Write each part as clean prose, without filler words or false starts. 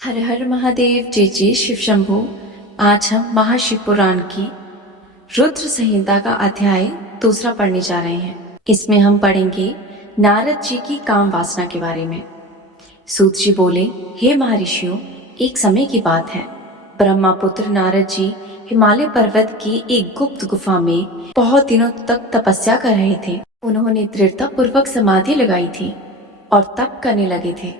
हर हर महादेव, जय जय शिव शंभु। आज हम महाशिव पुराण की रुद्र संहिता का अध्याय दूसरा पढ़ने जा रहे हैं। इसमें हम पढ़ेंगे नारद जी की काम वासना के बारे में। सूत जी बोले, हे महर्षियों, एक समय की बात है। ब्रह्मा पुत्र नारद जी हिमालय पर्वत की एक गुप्त गुफा में बहुत दिनों तक तपस्या कर रहे थे। उन्होंने दृढ़ता पूर्वक समाधि लगाई थी और तप करने लगे थे।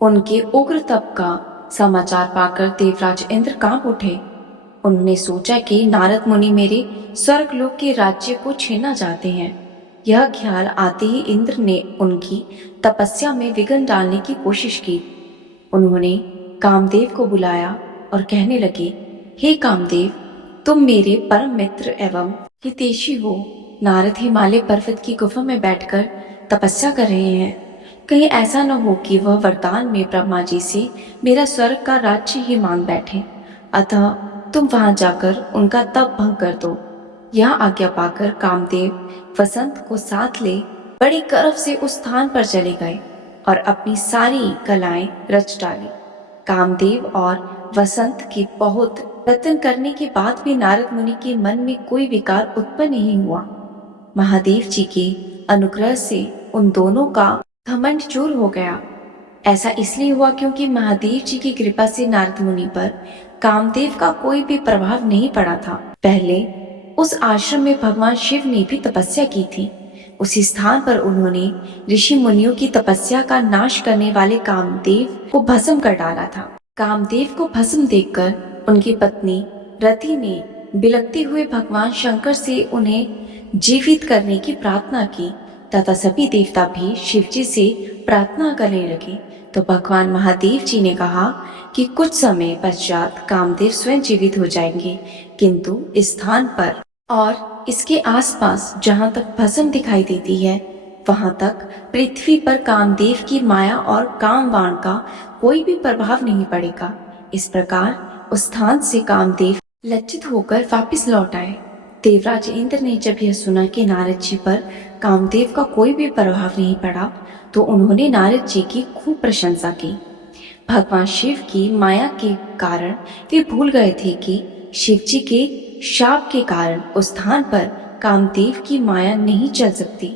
उनके उग्र तप का समाचार पाकर देवराज इंद्र कांप उठे। उन्होंने सोचा कि नारद मुनि मेरे स्वर्गलोक के राज्य को छीनना चाहते हैं। यह ख्याल आते ही इंद्र ने उनकी तपस्या में विघ्न डालने की कोशिश की। उन्होंने कामदेव को बुलाया और कहने लगे, हे कामदेव, तुम मेरे परम मित्र एवं हितैषी हो। नारद हिमालय पर्वत की गुफा में बैठकर तपस्या कर रहे हैं। कहीं ऐसा न हो कि वह वरदान में ब्रह्मा जी से मेरा स्वर्ग का राज्य ही मांग बैठे। अतः तुम वहां जाकर उनका तप भंग कर दो। यह आज्ञा पाकर कामदेव वसंत को साथ ले बड़ी गर्व से उस स्थान पर चले गए और अपनी सारी कलाएं रच डाली। कामदेव और वसंत की बहुत प्रयत्न करने के बाद भी नारद मुनि के मन में कोई विकार उत्पन्न नहीं हुआ। महादेव जी के अनुग्रह से उन दोनों का घमंड चूर हो गया। ऐसा इसलिए हुआ क्योंकि महादेव जी की कृपा से नारद मुनि पर कामदेव का कोई भी प्रभाव नहीं पड़ा था। पहले उस आश्रम में भगवान शिव ने भी तपस्या की थी। उसी स्थान पर उन्होंने ऋषि मुनियों की तपस्या का नाश करने वाले कामदेव को भस्म कर डाला था। कामदेव को भस्म देखकर उनकी पत्नी रति ने बिलखते हुए भगवान शंकर से उन्हें जीवित करने की प्रार्थना की तथा सभी देवता भी शिव जी से प्रार्थना करने लगे। तो भगवान महादेव जी ने कहा कि कुछ समय पश्चात कामदेव स्वयं जीवित हो जाएंगे, किंतु इस स्थान पर और इसके आसपास जहाँ तक भस्म दिखाई देती है वहां तक पृथ्वी पर कामदेव की माया और काम बाण का कोई भी प्रभाव नहीं पड़ेगा। इस प्रकार उस स्थान से कामदेव लज्जित होकर वापस लौट आए। देवराज इंद्र ने जब यह सुना कि नारद जी पर कामदेव का कोई भी प्रभाव नहीं पड़ा तो उन्होंने नारद जी की खूब प्रशंसा की। भगवान शिव की माया के कारण वे भूल गए थे कि शिव जी के शाप के कारण उस स्थान पर कामदेव की माया नहीं चल सकती।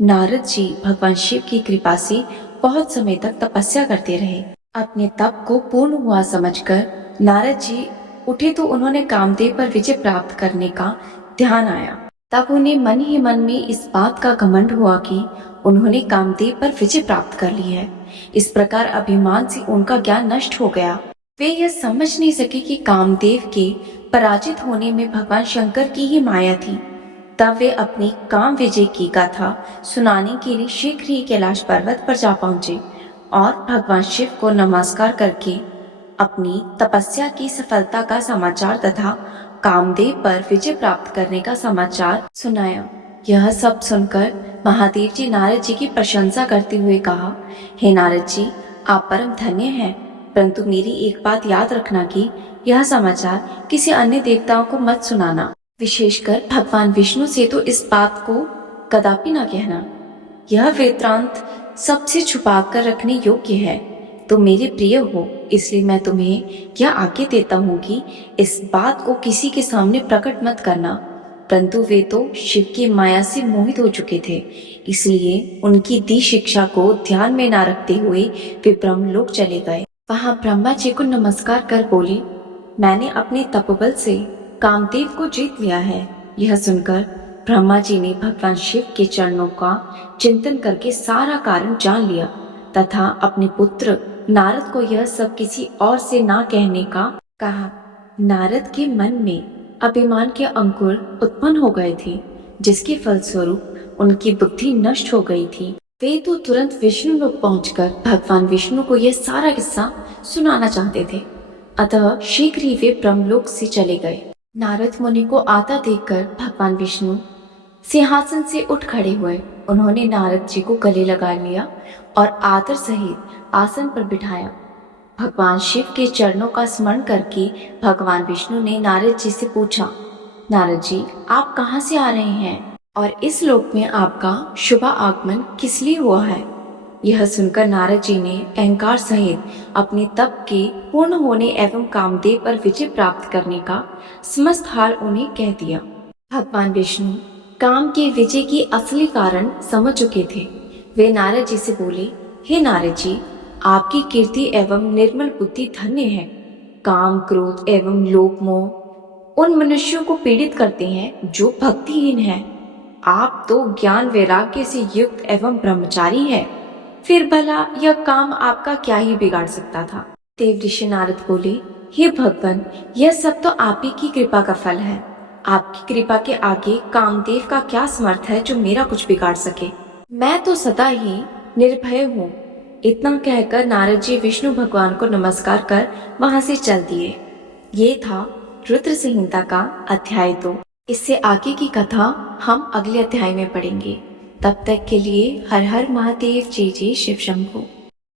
नारद जी भगवान शिव की कृपा से बहुत समय तक तपस्या करते रहे। अपने तप को पूर्ण हुआ समझकर नारद जी उठे तो उन्होंने कामदेव पर विजय प्राप्त करने का ध्यान आया। तब उन्हें मन ही मन में इस बात का घमंड हुआ कि उन्होंने कामदेव पर विजय प्राप्त कर ली है। इस प्रकार अभिमान से उनका ज्ञान नष्ट हो गया। वे यह समझ नहीं सके कि कामदेव के पराजित होने में भगवान शंकर की ही माया थी। तब वे अपनी काम विजय की गाथा सुनाने के लिए शीघ्र ही कैलाश पर्वत पर जा पहुंचे और भगवान शिव को नमस्कार करके अपनी तपस्या की सफलता का समाचार तथा कामदेव पर विजय प्राप्त करने का समाचार सुनाया। यह सब सुनकर महादेव जी नारद जी की प्रशंसा करते हुए कहा, हे नारद जी, आप परम धन्य हैं, परंतु मेरी एक बात याद रखना कि यह समाचार किसी अन्य देवताओं को मत सुनाना। विशेषकर भगवान विष्णु से तो इस बात को कदापि न कहना। यह वृत्तांत सबसे छुपा कर रखने योग्य है। तुम मेरे प्रिय हो, इसलिए मैं तुम्हें यह आज्ञा देता हूँ कि इस बात को किसी के सामने प्रकट मत करना। परंतु वे तो शिव की माया से मोहित हो चुके थे, इसलिए उनकी दी शिक्षा को ध्यान में न रखते हुए वे ब्रह्मलोक चले गए। वहां ब्रह्मा जी को नमस्कार कर बोले, मैंने अपने तपबल से कामदेव को जीत लिया है। यह सुनकर ब्रह्मा जी ने भगवान शिव के चरणों का चिंतन करके सारा कारण जान लिया तथा अपने पुत्र नारद को यह सब किसी और से ना कहने का कहा। नारद के मन में अभिमान के अंकुर उत्पन्न हो गए थे, जिसके फलस्वरूप उनकी बुद्धि नष्ट हो गई थी। वे तो तुरंत विष्णु लोक पहुंचकर भगवान विष्णु को यह सारा किस्सा सुनाना चाहते थे। अतः शीघ्र ही वे ब्रह्मलोक से चले गए। नारद मुनि को आता देखकर भगवान विष्णु सिंहासन से उठ खड़े हुए। उन्होंने नारद जी को गले लगा लिया और आदर सहित आसन पर बिठाया। भगवान शिव के चरणों का स्मरण करके भगवान विष्णु ने नारद जी से पूछा, नारद जी, आप कहाँ से आ रहे हैं और इस लोक में आपका शुभ आगमन किस लिए हुआ है? यह सुनकर नारद जी ने अहंकार सहित अपने तप के पूर्ण होने एवं कामदेव पर विजय प्राप्त करने का समस्त हाल उन्हें कह दिया। भगवान विष्णु काम के विजय की असली कारण समझ चुके थे। वे नारद जी से बोले, हे नारद जी, आपकी कीर्ति एवं निर्मल बुद्धि धन्य है। काम, क्रोध एवं लोभ मोह उन मनुष्यों को पीड़ित करते हैं जो भक्तिहीन हैं। आप तो ज्ञान वैराग्य से युक्त एवं ब्रह्मचारी है, फिर भला यह काम आपका क्या ही बिगाड़ सकता था। देव ऋषि नारद बोले, हे भगवान, यह सब तो आप ही की कृपा का फल है। आपकी कृपा के आगे कामदेव का क्या समर्थ है जो मेरा कुछ बिगाड़ सके। मैं तो सदा ही निर्भय हूँ। इतना कहकर नारद जी विष्णु भगवान को नमस्कार कर वहां से चल दिए। ये था रुद्र संहिता का अध्याय 2। इससे आगे की कथा हम अगले अध्याय में पढ़ेंगे। तब तक के लिए हर हर महादेव, जय जय शिव शंभू।